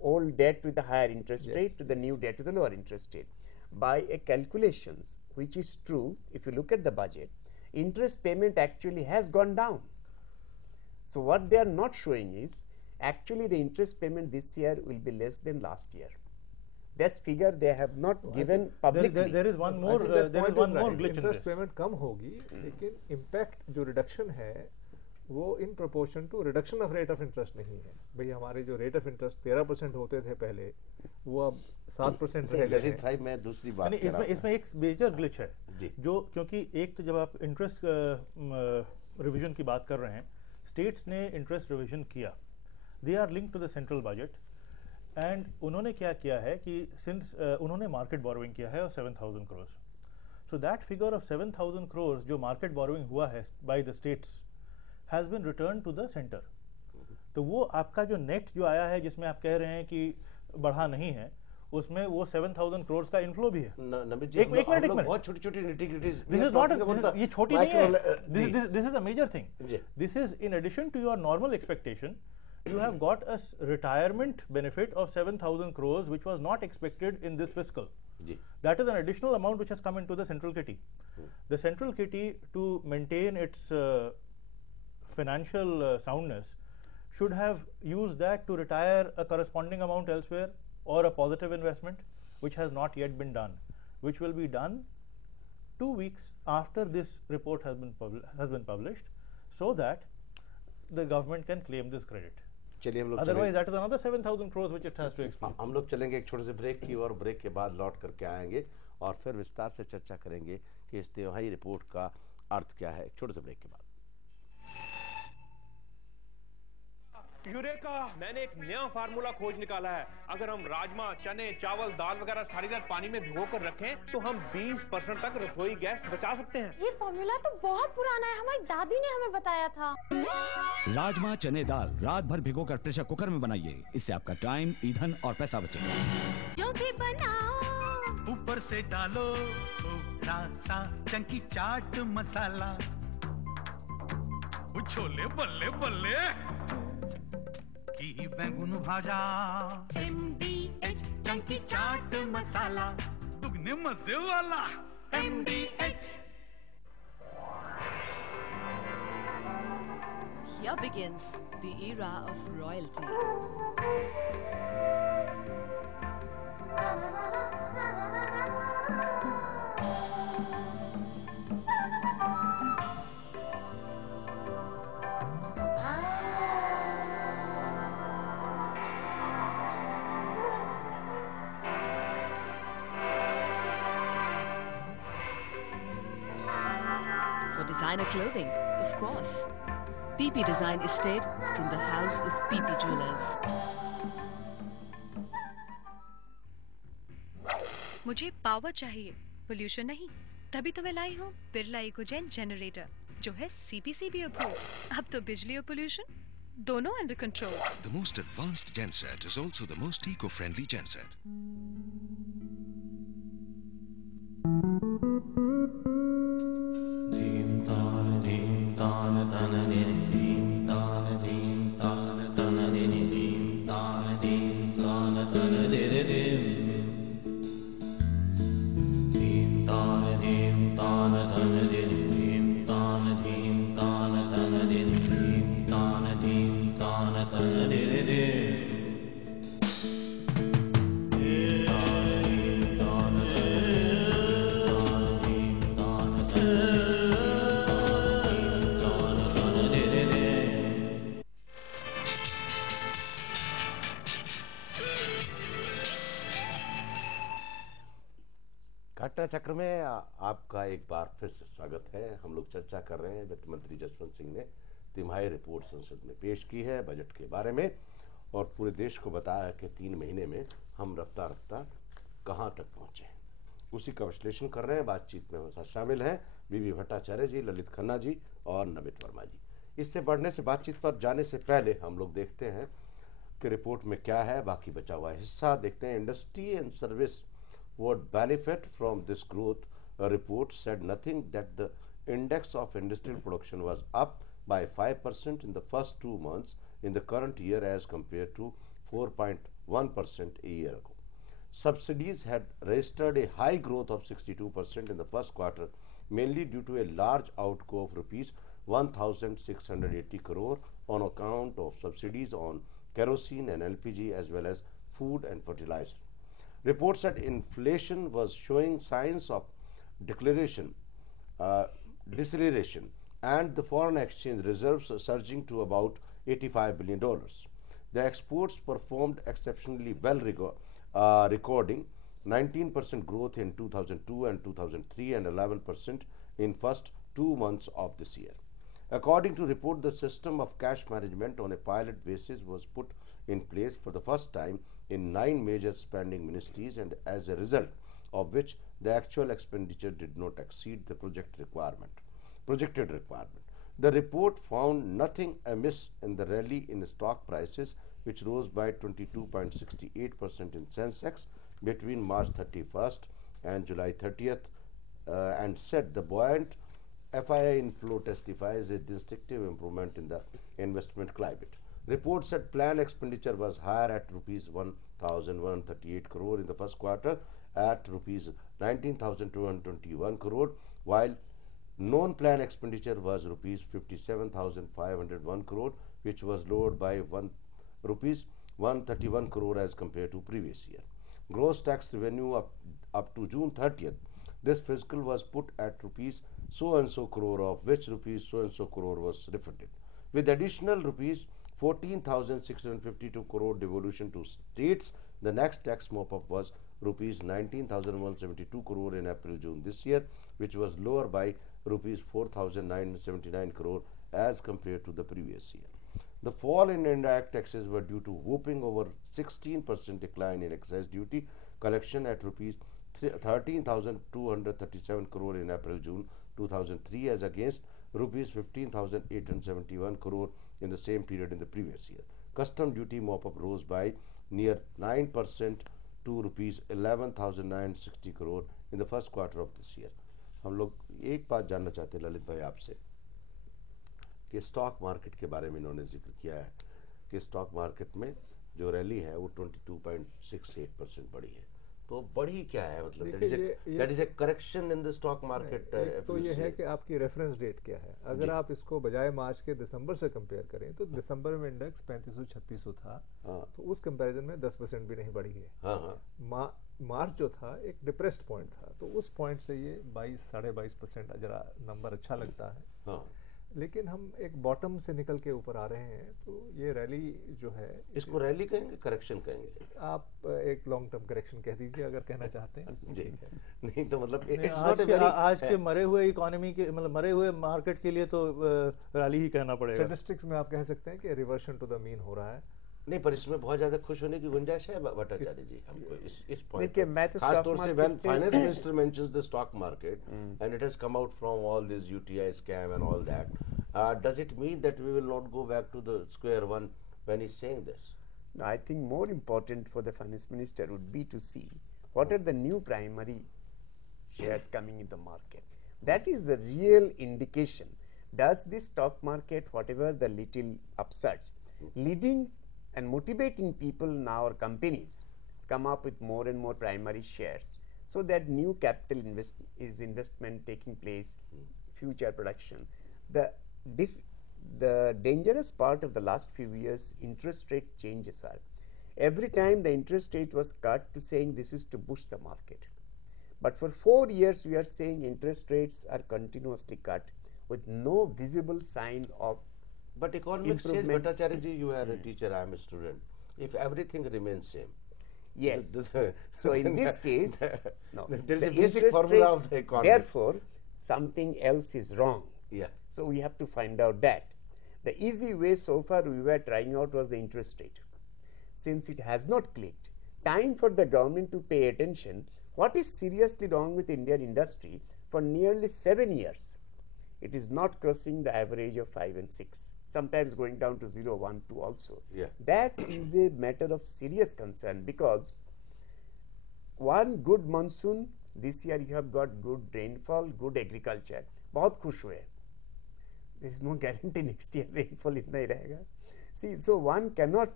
old debt with the higher interest rate to the new debt with the lower interest rate. By a calculations, which is true, if you look at the budget, interest payment actually has gone down. So what they are not showing is actually the interest payment this year will be less than last year. That figure they have not given publicly. There is one more glitch in interest this. payment कम होगी, लेकिन impact जो reduction है वो in proportion to reduction of rate of interest नहीं है. भाई हमारे जो rate of interest 13% होते थे पहले, वो अब 7% रह गए हैं. भाई मैं दूसरी बात इसमें एक मेजर ग्लिच है जो, क्योंकि एक तो जब आप इंटरेस्ट रिवीजन की बात कर रहे हैं, स्टेट्स ने इंटरेस्ट रिवीजन किया, they are linked to the central budget, and उन्होंने क्या किया है कि सिंस उन्होंने मार्केट बोरोइंग किया है 7,000 crore. So that figure of 7,000 crore जो मार्केट बोरोइंग हुआ है by the states has been return to the centre. तो वो आपका जो नेट जो आया है जिसमें आप कह रहे हैं कि बढ़ा नहीं है, उसमें वो 7,000 करोड़ का इनफ्लो भी है. एक मिनट बहुत छोटी-छोटी निटी-ग्रिटीज. दिस इज नॉट, ये छोटी नहीं है, this is a major thing. This is in addition to your normal expectation. You have got a retirement benefit of 7,000 crores which was not expected in this fiscal. That is an additional amount which has come into the central kitty. The central kitty, to maintain its financial soundness, should have used that to retire a corresponding amount elsewhere, or a positive investment, which has not yet been done, which will be done 2 weeks after this report has been published, so that the government can claim this credit. चलिए हम लोग Otherwise, that is another 7,000 crores which it has to explain. हम लोग चलेंगे एक छोटे से break की, और ब्रेक के बाद लौट करके आएंगे और फिर विस्तार से चर्चा करेंगे कि इस तिमाही रिपोर्ट का अर्थ क्या है. एक छोटे से ब्रेक के बाद. यूरेका, मैंने एक नया फार्मूला खोज निकाला है. अगर हम राजमा, चने, चावल, दाल वगैरह सारी रात पानी में भिगो कर रखें तो हम 20% तक रसोई गैस बचा सकते हैं. ये फार्मूला तो बहुत पुराना है, हमारी दादी ने हमें बताया था. राजमा, चने, दाल रात भर भिगोकर प्रेशर कुकर में बनाइए. इससे आपका टाइम, ईंधन और पैसा बचेगा. जो भी बनाओ ऊपर से डालो थोड़ा सा चंकी चाट मसाला. छोले बल्ले बल्ले की बैंगन भाजा, MDH चंकी चाट मसाला, दुगने मजे वाला MDH. Here begins the era of royalty. For designer clothing, of course. PP Design Estate from the house of PP Jewelers. मुझे पावर चाहिए, पोल्यूशन नहीं. तभी तो मैं लाई हूँ बिरला इकोजेन जनरेटर, जो है CPCB अप्रूव. अब तो बिजली और पोल्यूशन दोनों under control. The most advanced genset is also the most eco-friendly genset. घटना चक्र में आपका एक बार फिर से स्वागत है. हम लोग चर्चा कर रहे हैं. वित्त मंत्री जसवंत सिंह ने तिमाही रिपोर्ट संसद में पेश की है बजट के बारे में, और पूरे देश को बताया कि 3 महीने में हम रफ्ता रफ्ता कहां तक पहुंचे. उसी का विश्लेषण कर रहे हैं. बातचीत में हमारे साथ शामिल हैं बीबी भट्टाचार्य जी, ललित खन्ना जी और नमित वर्मा जी. इससे बढ़ने से बातचीत पर जाने से पहले हम लोग देखते हैं कि रिपोर्ट में क्या है. बाकी बचा हुआ हिस्सा देखते हैं. Industry and service would benefit from this growth. A report said nothing that the index of industrial production was up by 5% in the first 2 months in the current year as compared to 4.1% a year ago. Subsidies had registered a high growth of 62% in the first quarter, mainly due to a large outgo of rupees 1,680 crore on account of subsidies on kerosene and LPG as well as food and fertilizer. Reports said inflation was showing signs of deceleration, and the foreign exchange reserves surging to about $85 billion. The exports performed exceptionally well, recording 19% growth in 2002 and 2003 and 11% in first 2 months of this year. According to report, the system of cash management on a pilot basis was put in place for the first time in 9 major spending ministries, and as a result of which the actual expenditure did not exceed the projected requirement. The report found nothing amiss in the rally in stock prices, which rose by 22.68% in Sensex between March 31st and July 30th, and said the buoyant FII inflow testifies a distinctive improvement in the investment climate. Reports said planned expenditure was higher at rupees 1,138 crore in the first quarter at rupees 19,221 crore, while non-planned expenditure was rupees 57,501 crore, which was lowered by rupees 131 crore as compared to previous year. Gross tax revenue up to June 30th this fiscal was put at rupees so and so crore, of which rupees so and so crore was refunded, with additional rupees 14,652 crore devolution to states. The next tax mop-up was rupees 19,172 crore in April-June this year, which was lower by rupees 4,979 crore as compared to the previous year. The fall in indirect taxes were due to whopping over 16% decline in excise duty collection at rupees 13,237 crore in April-June 2003 as against rupees 15,871 crore in the same period in the previous year. Custom duty mop-up rose by near 9% to rupees 11,960 crore in the first quarter of this year. हम लोग एक बात जानना चाहते हैं ललित भाई आपसे कि स्टॉक मार्केट के बारे में इन्होंने जिक्र किया है कि स्टॉक मार्केट में जो रैली है वो 22.68% बढ़ी है, तो बढ़ी क्या है, मतलब that is a correction in the stock market. तो ये है कि आपकी रेफरेंस डेट क्या है। अगर आप इसको बजाय मार्च के दिसंबर से कंपेयर करें तो दिसंबर में इंडेक्स 3500-3600 था, तो उस कंपैरिजन में 10% भी नहीं बढ़ी है। मार्च जो था एक डिप्रेस्ड पॉइंट था, तो उस पॉइंट से ये 22-22.5% जरा नंबर अच्छा लगता है। लेकिन हम एक बॉटम से निकल के ऊपर आ रहे हैं, तो ये रैली जो है, इसको रैली कहेंगे, करेक्शन कहेंगे? आप एक लॉन्ग टर्म करेक्शन कह दीजिए अगर कहना चाहते हैं। जी, नहीं तो मतलब आज के मरे हुए इकोनॉमी के, मतलब मरे हुए मार्केट के लिए तो रैली ही कहना पड़ेगा। स्टैटिस्टिक्स में आप कह सकते हैं कि रिवर्शन टू द मीन हो रहा है। नहीं, पर इसमें बहुत ज्यादा खुश होने की गुंजाइश है भट्टाचार्य जी हमको इस पॉइंट पे। मैं तो खास तौर से when finance minister mentions the stock market and it has come out from all this UTI scam and all that, does it mean that we will not go back to the square one when he's saying this? No, I think more important for the finance minister would be to see what are the new primary shares coming in the market. That is the real indication. Does this stock market, whatever the little upsurge, leading and motivating people now or companies come up with more and more primary shares, so that new capital investment taking place, future production. The dangerous part of the last few years interest rate changes are, every time the interest rate was cut to saying this is to boost the market, but for 4 years we are saying interest rates are continuously cut with no visible sign of but economics says, Bhattacharya ji, you are a teacher, I am a student, if everything remains same. Yes. So in this case, no, there is a basic formula of the economy. Therefore, something else is wrong. Yeah. So we have to find out that. The easy way so far we were trying out was the interest rate. Since it has not clicked, time for the government to pay attention. What is seriously wrong with Indian industry? For nearly 7 years, it is not crossing the average of 5 and 6. Sometimes going down to 0, 1, 2 also. Yeah. That is a matter of serious concern, because one good monsoon this year, you have got good rainfall, good agriculture. बहुत खुश हुए. There is no guarantee next year rainfall इतना ही रहेगा. See, so one cannot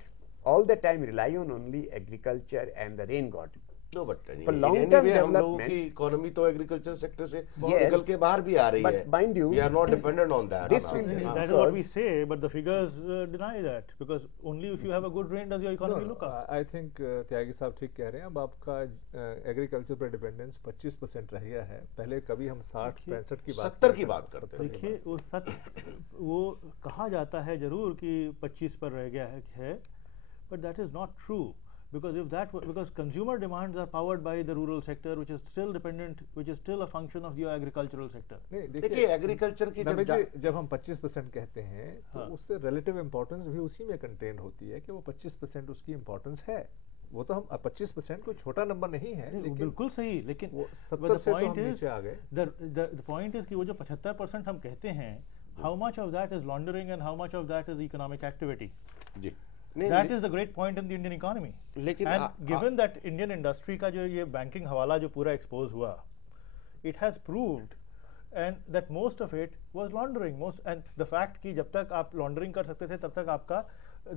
all the time rely on only agriculture and the rain god. No, but For long-term anyway, हम लोगों development- की economy तो agriculture sector से Yes, निकल के बाहर भी आ रही but है. mind you, we are not dependent on that. this will be That is what we say, but the figures deny that, because only if you have a good rain does your economy look up. I think Tyagi साहब ठीक कह रहे हैं. अब आपका agriculture पर dependence 25% रह गया है. पहले कभी हम 60-65 की बात 70 की बात करते थे. देखिए वो कहा जाता है जरूर कि 25 पर रह गया है, but that is not true. Because consumer demands are powered by the rural sector, which is still dependent, which is still a function of the agricultural sector. देखिए एग्रीकल्चर की जब हम 25% कहते हैं तो उससे रिलेटिव इंपॉर्टेंस भी उसी में कंटेन होती है कि वो 25% उसकी इंपॉर्टेंस है. वो तो हम 25% कोई छोटा नंबर नहीं है, लेकिन बिल्कुल सही. लेकिन वो 70 से तो हम नीचे आ गए. the point is कि वो जो 75% हम कहते हैं, how much of that is laundering and how much of that is economic activity? Ji. That is the great point in the Indian economy. And given that Indian industry का जो ये banking हवाला जो पूरा expose हुआ, it has proved and that most of it was laundering. And the fact कि जब तक आप laundering कर सकते थे, तब तक आपका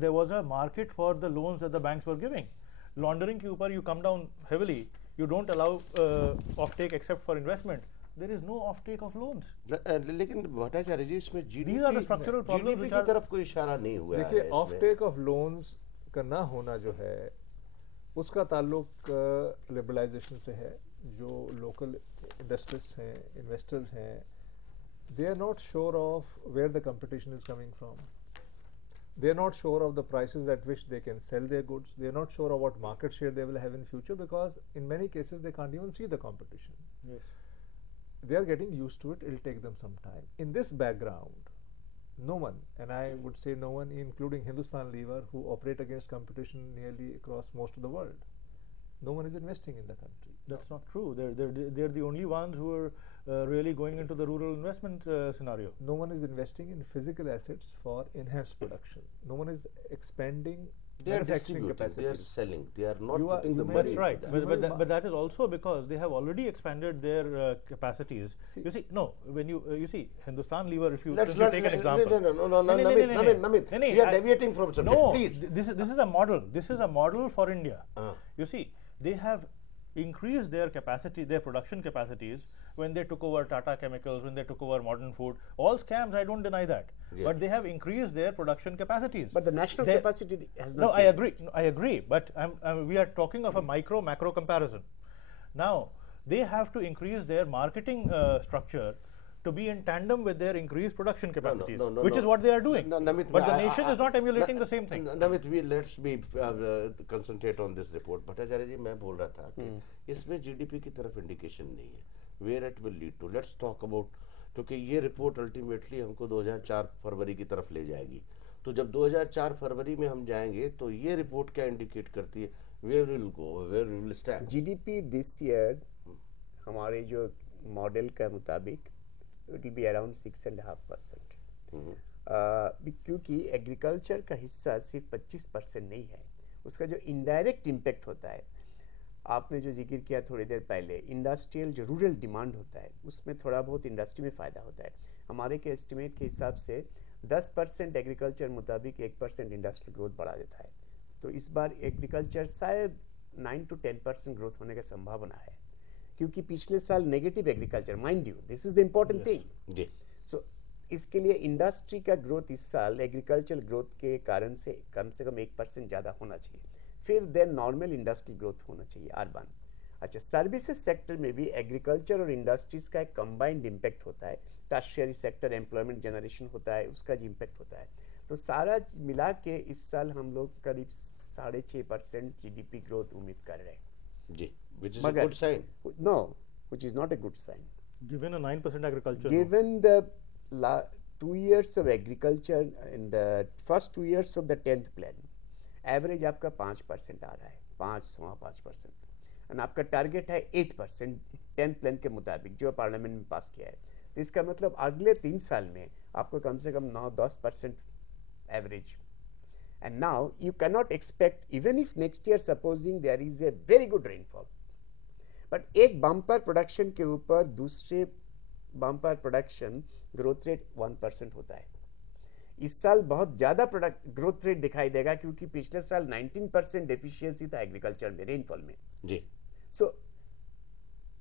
there was a market for the loans that the banks were giving. Laundering के ऊपर you come down heavily. You don't allow off-take except for investment. There is no off-take of loans. लेकिन भट्टाचार्य जी इसमें These are the structural problems GDP की तरफ कोई इशारा नहीं हुआ है. देखिए ऑफ-टेक ऑफ लोन्स का ना होना जो है उसका ताल्लुक लिबरलाइजेशन से है. जो लोकल इंडस्ट्रिस्ट हैं, इन्वेस्टर्स हैं, they are not sure of where the competition is coming from. They are not sure of the prices at which they can sell their goods. They are not sure of what market share they will have in future, because in many cases they can't even see the competition. Yes. They are getting used to it. It'll take them some time. In this background, no one, and I would say no one, including Hindustan Lever, who operate against competition nearly across most of the world, no one is investing in the country. That's not true. They're the only ones who are really going into the rural investment scenario. No one is investing in physical assets for enhanced production. No one is expanding They are manufacturing distributing, they are capacities. selling, they are not You are- putting you the may- money. That's right, into that. but that is also because they have already expanded their capacities. You see, no, when you see Hindustan Lever, if you Let's since you take an example. No, Namit, we are deviating from subject. No, Please. this is a model. This is a model for India. You see, they have increased their capacity, their production capacities when they took over Tata Chemicals, when they took over Modern Food. All scams, I don't deny that. Yeah. But they have increased their production capacities. But the national capacity has not No, changed. I agree. No, I agree. But we are talking of a macro comparison. Now, they have to increase their marketing structure to be in tandem with their increased production capacities, which is what they are doing. Namit, but the nation is not emulating the same thing. Namit, let's be concentrate on this report. Bhattacharya ji, मैं बोल रहा था कि इसमें GDP की तरफ indication नहीं है. Where it will lead to? Let's talk about, क्योंकि ये रिपोर्ट अल्टीमेटली हमको 2004 फरवरी की तरफ ले जाएगी. तो जब 2004 फरवरी में हम जाएंगे तो ये रिपोर्ट क्या इंडिकेट करती है? Where will go? Where will stand? GDP this year हमारे जो मॉडल के मुताबिक it will be around 6.5%. क्योंकि एग्रीकल्चर का हिस्सा सिर्फ 25% नहीं है. उसका जो इनडायरेक्ट इम्पैक्ट होता है, आपने जो जिक्र किया थोड़ी देर पहले, इंडस्ट्रियल जो रूरल डिमांड होता है उसमें थोड़ा बहुत इंडस्ट्री में फ़ायदा होता है. हमारे के एस्टिमेट के हिसाब से 10% एग्रीकल्चर मुताबिक 1% इंडस्ट्रियल ग्रोथ बढ़ा देता है. तो इस बार एग्रीकल्चर शायद 9 to 10% ग्रोथ होने का संभावना है, क्योंकि पिछले साल negative agriculture, mind you, this is the important thing. So इसके लिए इंडस्ट्री का ग्रोथ इस साल एग्रीकल्चर ग्रोथ के कारण से कम 1% ज़्यादा होना चाहिए. फिर देन नॉर्मल इंडस्ट्रियल ग्रोथ होना चाहिए अर्बन. अच्छा, सर्विसेज सेक्टर में भी एग्रीकल्चर और इंडस्ट्रीज का एक कंबाइंड इम्पैक्ट होता है. टर्शियरी सेक्टर एम्प्लॉयमेंट जनरेशन होता है, उसका जो इम्पैक्ट होता है. तो सारा मिला के इस साल हम लोग करीब 6.5% जीडीपी ग्रोथ उम्मीद कर रहे हैं जी, which is a good sign. No, which is not a good sign. Given a 9% agriculture. Given the 2 years of agriculture and the first 2 years of the 10th plan, average आपका 5% आ रहा है, 5.5%. और आपका target है 8% 10th plan के मुताबिक जो parliament में पास किया है. तो इसका मतलब अगले 3 साल में आपको कम से कम 9-10% average. And now you cannot expect, even if next year supposing there is a very good rainfall, but एक बम्पर प्रोडक्शन के ऊपर दूसरे बम्पर प्रोडक्शन ग्रोथ रेट 1% होता है. इस साल बहुत ज्यादा ग्रोथ रेट दिखाई देगा क्योंकि पिछले साल 19% डेफिशिएंसी था एग्रीकल्चर में रेनफॉल में. जी. सो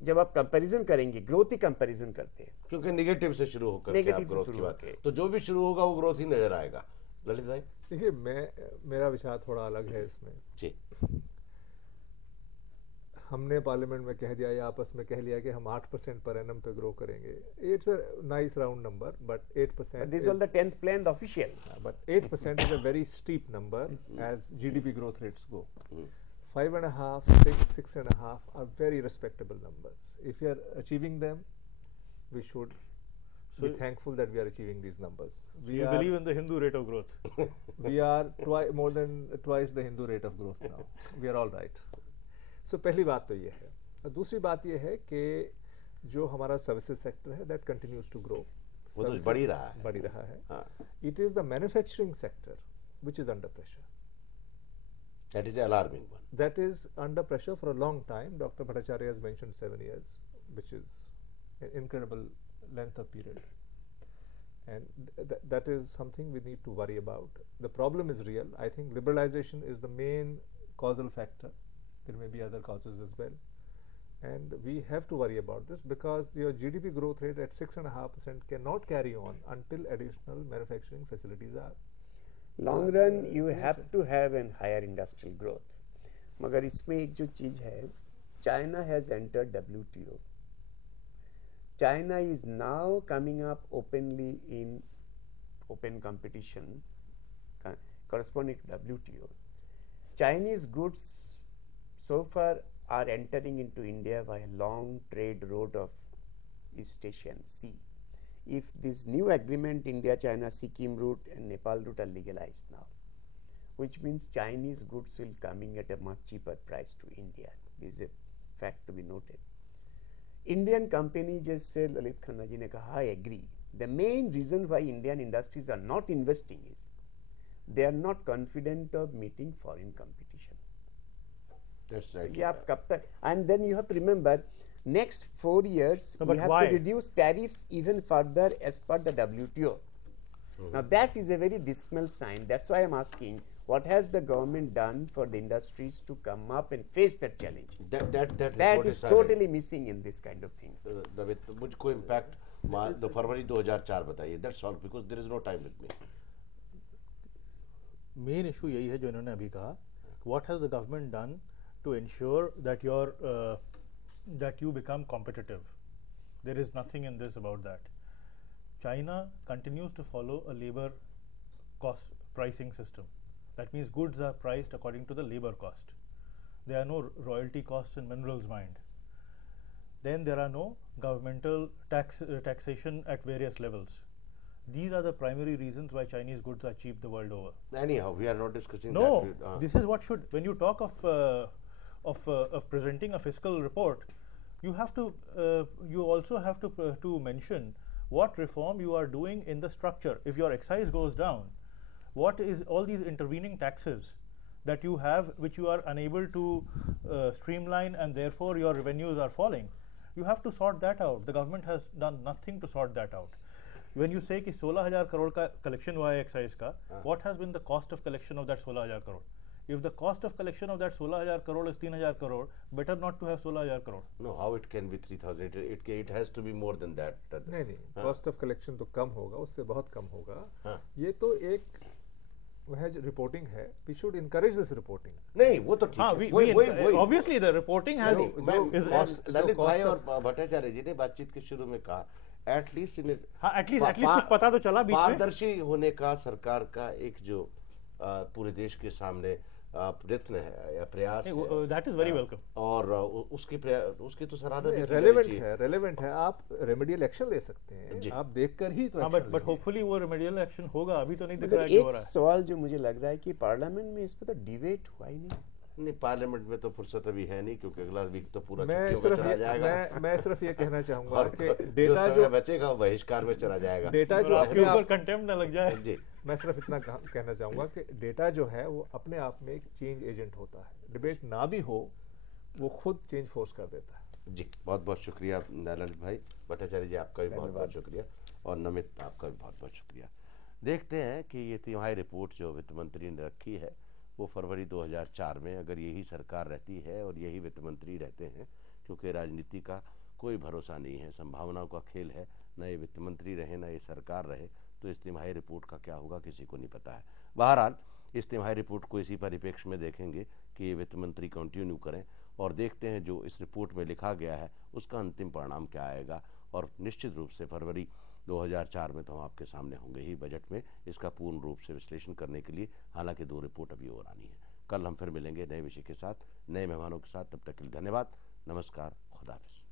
जब आप कंपैरिजन करेंगे, ग्रोथ ही कंपैरिजन करते हैं, क्योंकि नेगेटिव से शुरू होकर के आप नेगेटिव से ग्रोथ शुरू की बात, होके। तो जो भी शुरू होगा वो ग्रोथ ही नजर आएगा। ललित भाई देखिए, मेरा विचार थोड़ा अलग है इसमें जी। हमने पार्लियामेंट में कह दिया या आपस में कह लिया कि हम 8% पर एनम पे ग्रो करेंगे। It's a nice round number, but 8% this was the 10th plan, the official. But 8% is a very steep number as GDP growth rates go. 5.5, 6, 6.5 are very respectable numbers. If we are achieving them, we should be thankful that we are achieving these numbers. So you believe in the Hindu rate of growth? We are more than twice the Hindu rate of growth now. We are all right. So पहली बात तो ये है। और दूसरी बात ये है कि जो हमारा सर्विसेज सेक्टर है that continues to grow. वो तो बढ़ ही रहा है। It is the manufacturing sector which is under pressure. That is the alarming one. That is under pressure for a long time. Dr. Bhattacharya has mentioned 7 years, which is an incredible length of period. And that is something we need to worry about. The problem is real. I think liberalization is the main causal factor. There may be other causes as well. And we have to worry about this because your GDP growth rate at 6.5% cannot carry on until additional manufacturing facilities are. Long run you have to have an higher industrial growth. मगर इसमें एक जो चीज है, China has entered WTO. China is now coming up openly in open competition corresponding to WTO. Chinese goods so far are entering into India by a long trade route of East Asian Sea. If this new agreement, India-China, Sikkim route and Nepal route are legalized now, which means Chinese goods will coming at a much cheaper price to India. This is a fact to be noted. Indian company, जैसे ललित खन्ना जी ने कहा, I agree. The main reason why Indian industries are not investing is they are not confident of meeting foreign competition. That's right. ये आप कब तक, and then you have to remember next 4 years we have to reduce tariffs even further as per the WTO. Now that is a very dismal sign. That's why I'm asking, what has the government done for the industries to come up and face that challenge? That is totally missing in this kind of thing. मुझको impact फरवरी 2004 बताइए. That's all, because there is no time with me. Main issue यही है जो इन्होंने अभी कहा. What has the government done to ensure that that you become competitive? There is nothing in this about that. China continues to follow a labor cost pricing system. That means goods are priced according to the labor cost. There are no royalty costs in minerals mined. Then there are no governmental taxation at various levels. These are the primary reasons why Chinese goods are cheap the world over. Anyhow, we are not discussing that. No, this is what should, when you talk of presenting a fiscal report, you have to, you also have to mention what reform you are doing in the structure. If your excise goes down, what is all these intervening taxes that you have which you are unable to streamline, and therefore your revenues are falling? You have to sort that out. The government has done nothing to sort that out. When you say कि 16,000 crore का collection हुआ है excise का, what has been the cost of collection of that 16,000 crore? If the cost of collection of that 16,000 crore is 3,000 crore, better not to have 16,000 crore. No, how it can be 3,000? It has to be more than that. नहीं, cost of collection तो कम होगा, उससे बहुत कम होगा. ये तो एक वह रिपोर्टिंग है. We should encourage this reporting. नहीं, वो तो ठीक है. वही. Obviously the reporting has. Lalit भाई और भट्टाचार्य जी ने बातचीत के शुरू में कहा, at least कुछ पता तो चला बीच में. पारदर्शी होने का सरकार का एक जो पूरे देश के सामने प्रयत्न है या प्रयास है, that is very welcome. और उसकी तो सराहना रेलेवेंट है. आप रेमेडियल एक्शन ले सकते हैं. आप देखकर ही तो बट होपफुली वो रेमेडियल एक्शन होगा. अभी तो नहीं दिख रहा है कि हो रहा है. एक सवाल जो मुझे लग रहा है कि पार्लियामेंट में इस पे तो डिबेट हुआ ही नहीं. पार्लियामेंट में तो फुर्सत अभी है नहीं, क्योंकि अगला वीक तो पूरा छुट्टियों में चला जाएगा. मैं सिर्फ ये कहना चाहूंगा कि डेटा जो बचेगा वो बहिष्कार में चला जाएगा. डेटा जो आपके ऊपर कंटेम्प्ट न लग जाए. जी, मैं सिर्फ इतना कहना चाहूंगा कि डेटा जो है वो अपने आप में एक चेंज एजेंट होता है. डिबेट ना भी हो, वो खुद चेंज फोर्स कर देता है. जी, बहुत बहुत शुक्रिया ललित भाई. भट्टाचार्य जी आपका भी बहुत बहुत शुक्रिया, और नमित आपका भी बहुत बहुत शुक्रिया. देखते हैं कि ये तिमाही रिपोर्ट जो वित्त मंत्री ने रखी है वो फरवरी 2004 में, अगर यही सरकार रहती है और यही वित्त मंत्री रहते हैं, क्योंकि राजनीति का कोई भरोसा नहीं है, संभावनाओं का खेल है, न ये वित्त मंत्री रहे न ये सरकार रहे, तो इस तिमाही रिपोर्ट का क्या होगा किसी को नहीं पता है। बहरहाल इस तिमाही रिपोर्ट को इसी परिप्रेक्ष्य में देखेंगे कि ये वित्त मंत्री कंटिन्यू करें और देखते हैं जो इस रिपोर्ट में लिखा गया है उसका अंतिम परिणाम क्या आएगा। और निश्चित रूप से फरवरी 2004 में तो हम आपके सामने होंगे ही बजट में इसका पूर्ण रूप से विश्लेषण करने के लिए, हालांकि 2 रिपोर्ट अभी और आनी है। कल हम फिर मिलेंगे नए विषय के साथ, नए मेहमानों के साथ। तब तक के लिए धन्यवाद, नमस्कार, खुदा हाफिज।